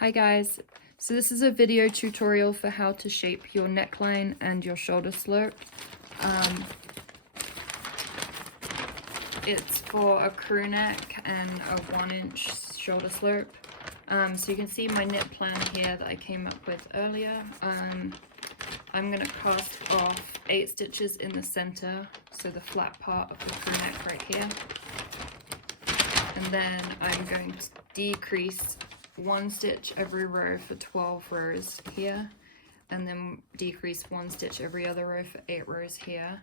Hi guys, so this is a video tutorial for how to shape your neckline and your shoulder slope. It's for a crew neck and a 1-inch shoulder slope. So you can see my knit plan here that I came up with earlier. I'm going to cast off 8 stitches in the center, so the flat part of the crew neck right here. And then I'm going to decrease 1 stitch every row for 12 rows here, and then decrease 1 stitch every other row for 8 rows here.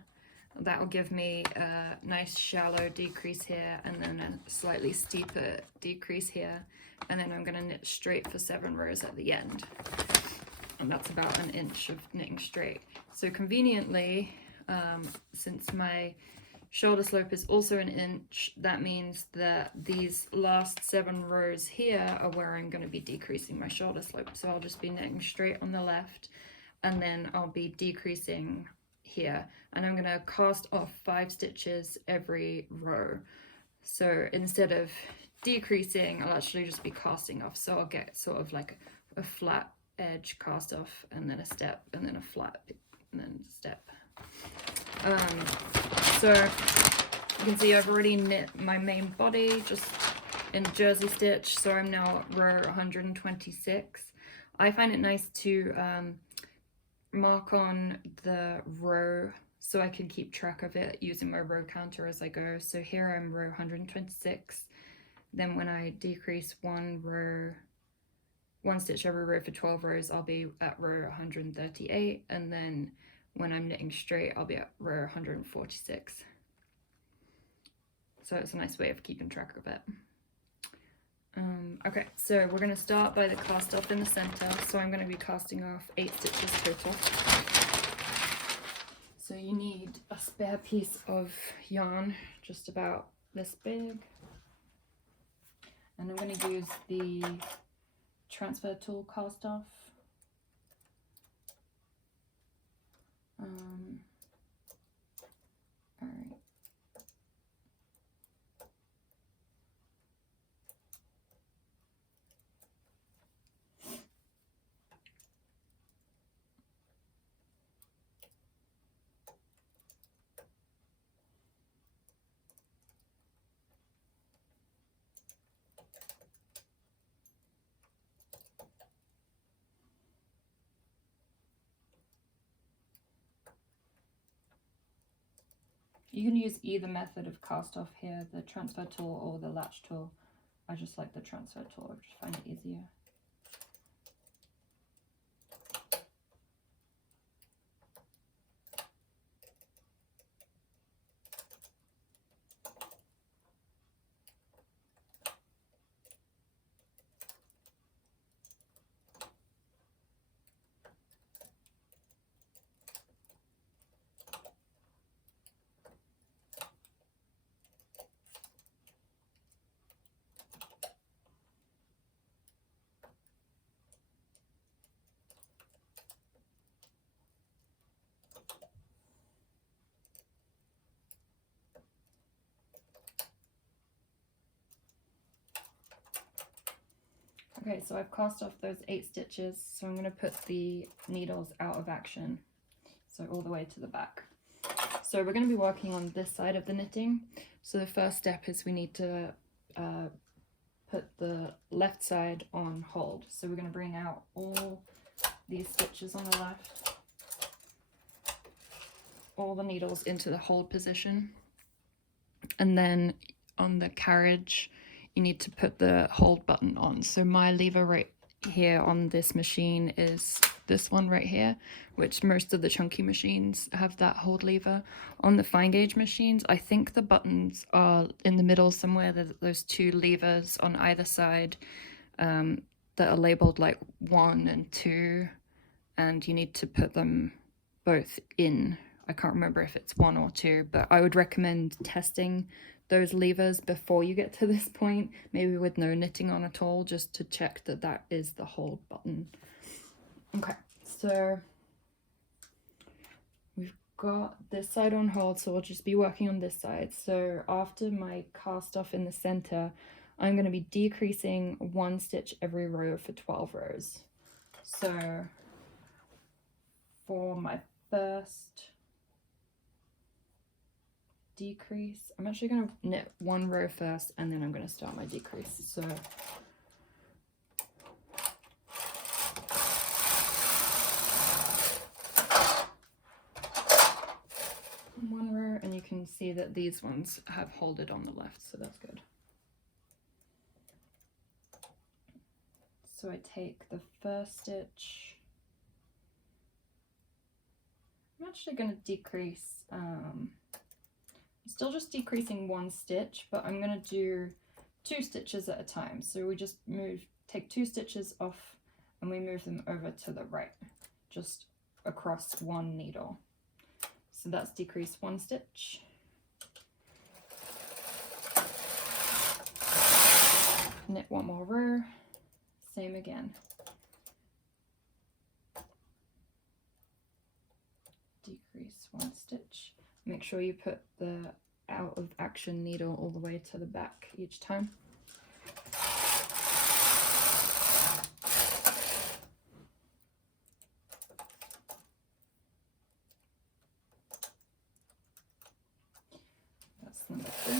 That will give me a nice shallow decrease here and then a slightly steeper decrease here, and then I'm going to knit straight for 7 rows at the end, and that's about 1 inch of knitting straight. So conveniently, since my shoulder slope is also 1 inch, that means that these last 7 rows here are where I'm going to be decreasing my shoulder slope. So I'll just be knitting straight on the left, and then I'll be decreasing here, and I'm going to cast off 5 stitches every row. So instead of decreasing, I'll actually just be casting off, so I'll get sort of like a flat edge cast off, and then a step, and then a flat, and then a step. So you can see I've already knit my main body just in jersey stitch, so I'm now at row 126. I find it nice to mark on the row so I can keep track of it using my row counter as I go. So here I'm row 126. Then when I decrease 1 stitch every row for 12 rows, I'll be at row 138, and then when I'm knitting straight, I'll be at row 146. So it's a nice way of keeping track of it. Okay, so we're going to start by the cast off in the center. So I'm going to be casting off 8 stitches total. So you need a spare piece of yarn, just about this big. And I'm going to use the transfer tool cast off. All right. You can use either method of cast off here, the transfer tool or the latch tool. I just like the transfer tool, I just find it easier. Okay, so I've cast off those 8 stitches, so I'm going to put the needles out of action, so all the way to the back. So we're going to be working on this side of the knitting. So the first step is we need to put the left side on hold. So we're going to bring out all these stitches on the left, all the needles into the hold position, and then on the carriage you need to put the hold button on. So my lever right here on this machine is this one right here, which most of the chunky machines have that hold lever. On the fine gauge machines, I think the buttons are in the middle somewhere. There's those 2 levers on either side that are labeled like 1 and 2, and you need to put them both in. I can't remember if it's 1 or 2, but I would recommend testing those levers before you get to this point, maybe with no knitting on at all, just to check that that is the hold button. Okay, so we've got this side on hold, so we'll just be working on this side. So after my cast off in the center, I'm going to be decreasing 1 stitch every row for 12 rows. So for my first decrease, I'm actually going to knit 1 row first and then I'm going to start my decrease. So one row, and you can see that these ones have holded on the left, so that's good. So I take the first stitch. I'm actually going to decrease, I'm still just decreasing 1 stitch, but I'm going to do 2 stitches at a time. So we just take 2 stitches off and we move them over to the right, just across 1 needle. So that's decrease 1 stitch. Knit 1 more row, same again. Decrease 1 stitch. Make sure you put the out of action needle all the way to the back each time. That's number 3.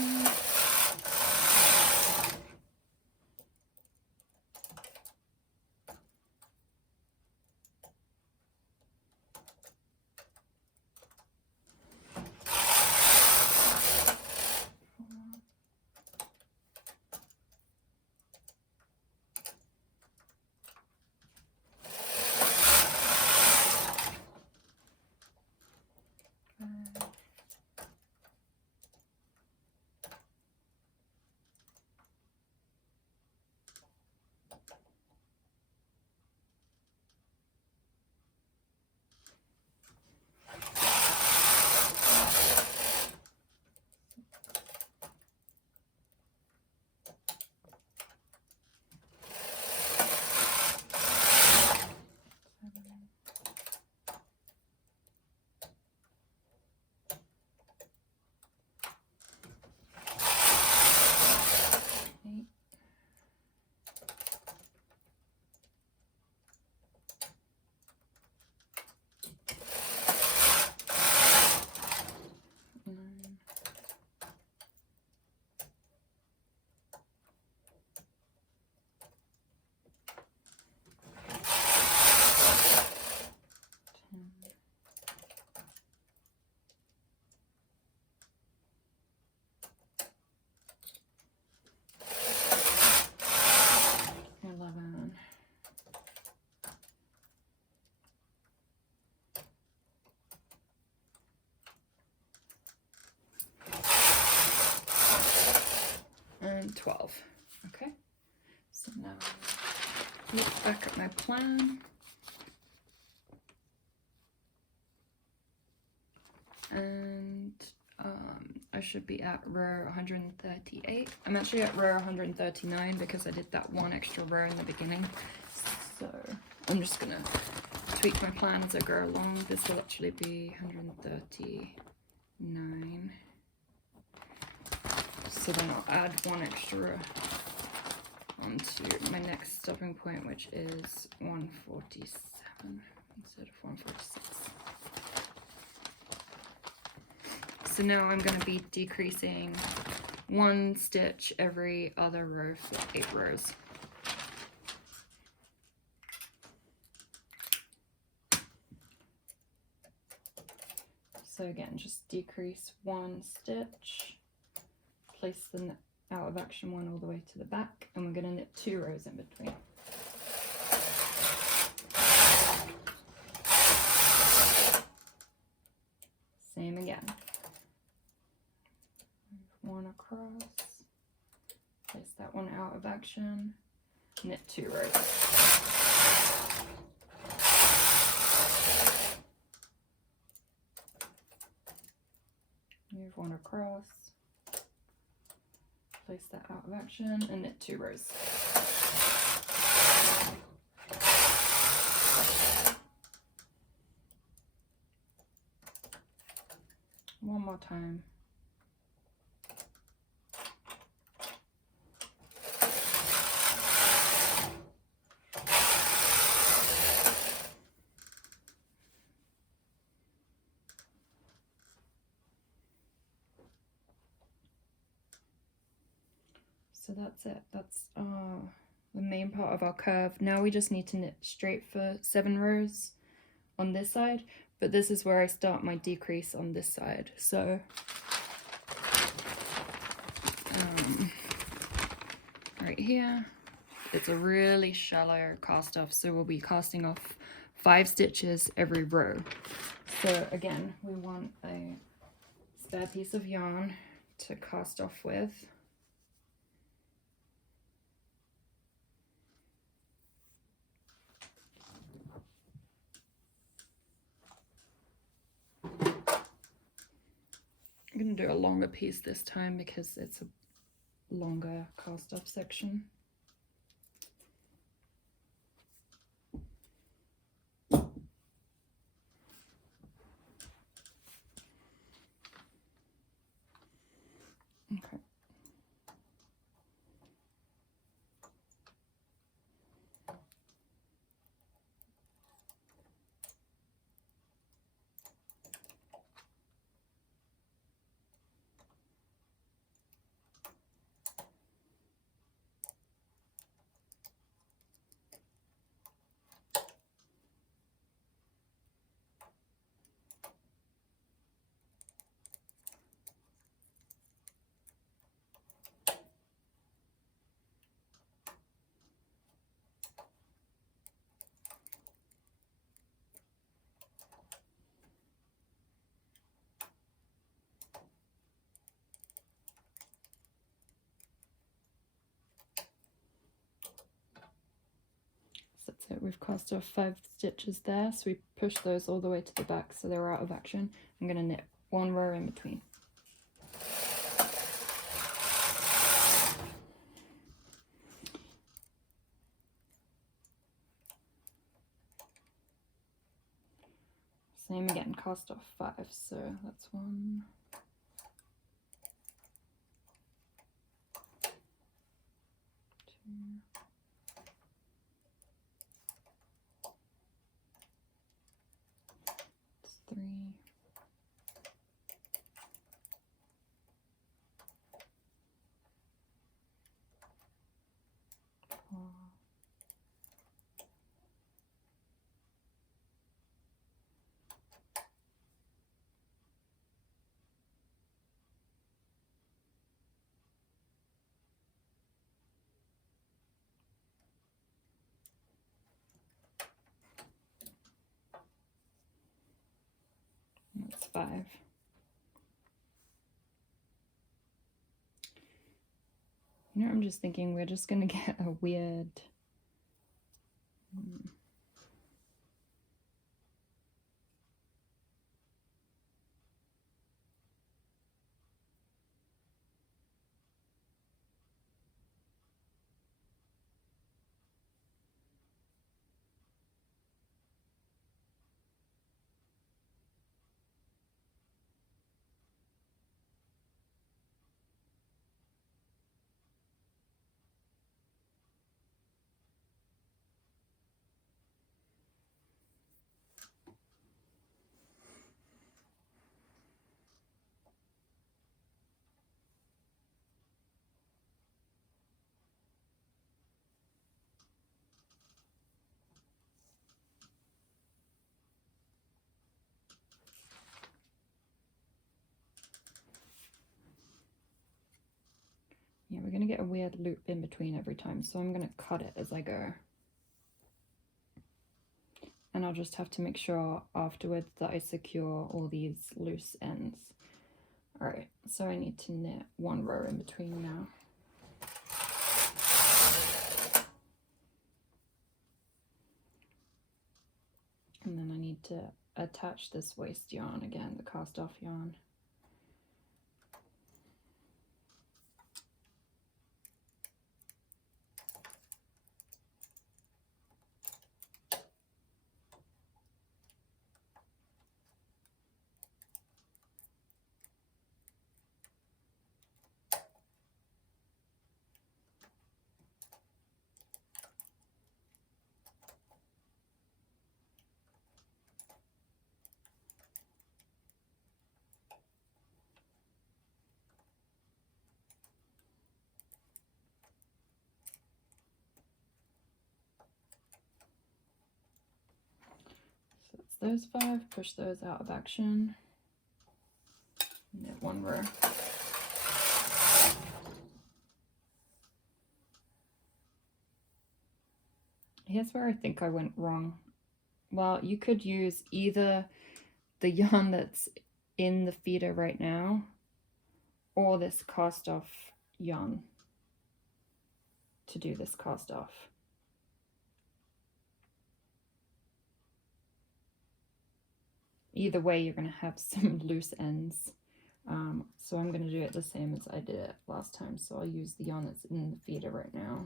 And 12. Okay, so now look back at my plan, and I should be at row 138. I'm actually at row 139 because I did that 1 extra row in the beginning, so I'm just gonna tweak my plan as I go along. This will actually be 139. So then I'll add 1 extra onto my next stopping point, which is 147 instead of 146. So now I'm going to be decreasing 1 stitch every other row for 8 rows. So again, just decrease 1 stitch. Place the out of action one all the way to the back, and we're going to knit 2 rows in between. Same again. Move 1 across, place that one out of action, knit 2 rows. Move 1 across, place that out of action, and knit 2 rows. One more time. So that's it. That's the main part of our curve. Now we just need to knit straight for 7 rows on this side, but this is where I start my decrease on this side. So right here, it's a really shallow cast off, so we'll be casting off 5 stitches every row. So again, we want a spare piece of yarn to cast off with. I'm going to do a longer piece this time because it's a longer cast off section. Okay. That's it, we've cast off 5 stitches there, so we push those all the way to the back so they're out of action. I'm going to knit 1 row in between. Same again, cast off 5, so that's 1, 2, 3, 4, 5. You know, I'm just thinking we're just going to get a weird... Yeah, we're going to get a weird loop in between every time, so I'm going to cut it as I go. And I'll just have to make sure afterwards that I secure all these loose ends. Alright, so I need to knit 1 row in between now. And then I need to attach this waist yarn again, the cast off yarn. those 5, push those out of action, knit 1 row. Here's where I think I went wrong. Well, you could use either the yarn that's in the feeder right now or this cast off yarn to do this cast off. Either way, you're going to have some loose ends. So I'm going to do it the same as I did it last time. So I'll use the yarn that's in the feeder right now.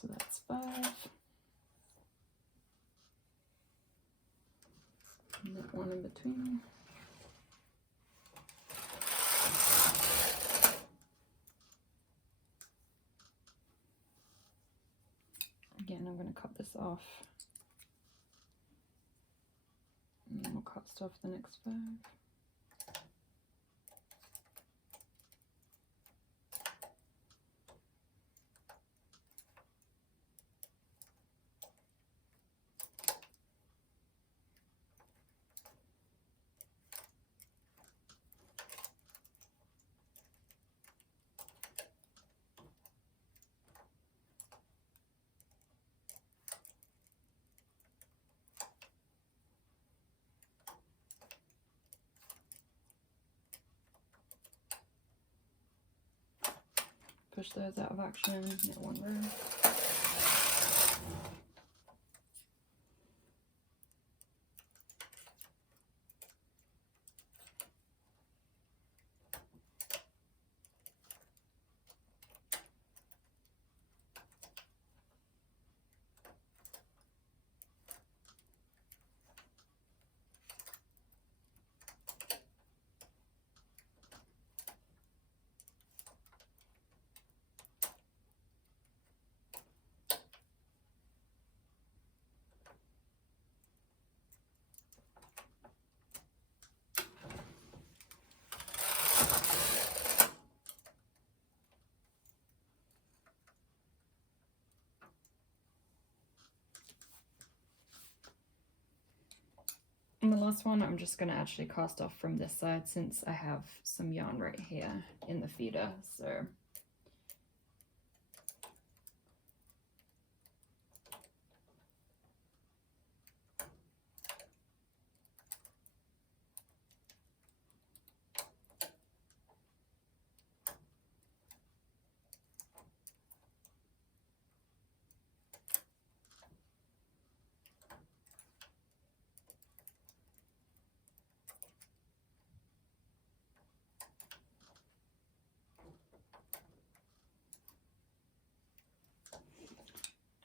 So that's 5. Knit 1 in between. Again, I'm going to cut this off. And then we'll cast off the next 5. Push those out of action, knit 1 row. And the last one, I'm just going to actually cast off from this side since I have some yarn right here in the feeder. So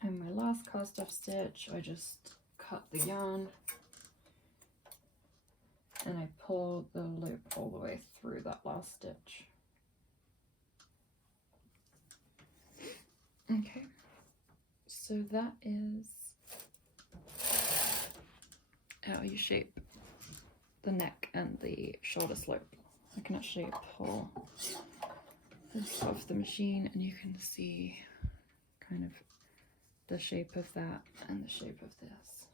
and my last cast off stitch, I just cut the yarn and I pull the loop all the way through that last stitch. Okay, so that is how you shape the neck and the shoulder slope. I can actually pull this off the machine and you can see kind of the shape of that and the shape of this.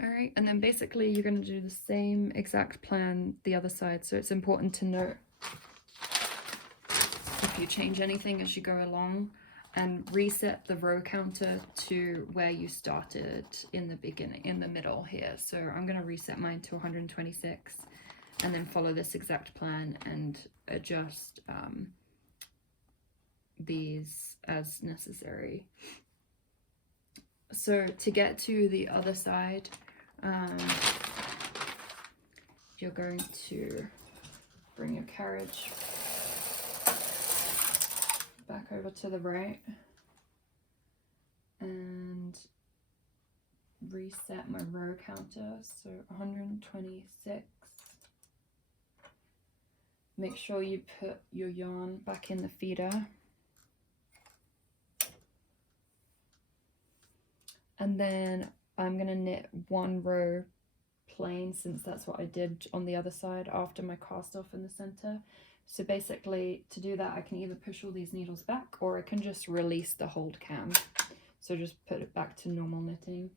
All right, and then basically you're going to do the same exact plan the other side. So it's important to note if you change anything as you go along, and reset the row counter to where you started in the beginning, in the middle here. So I'm going to reset mine to 126 and then follow this exact plan and adjust these as necessary. So to get to the other side, you're going to bring your carriage back over to the right and reset my row counter, so 126. Make sure you put your yarn back in the feeder, and then I'm going to knit one row plain, since that's what I did on the other side after my cast off in the center. So basically, to do that, I can either push all these needles back, or I can just release the hold cam. So just put it back to normal knitting.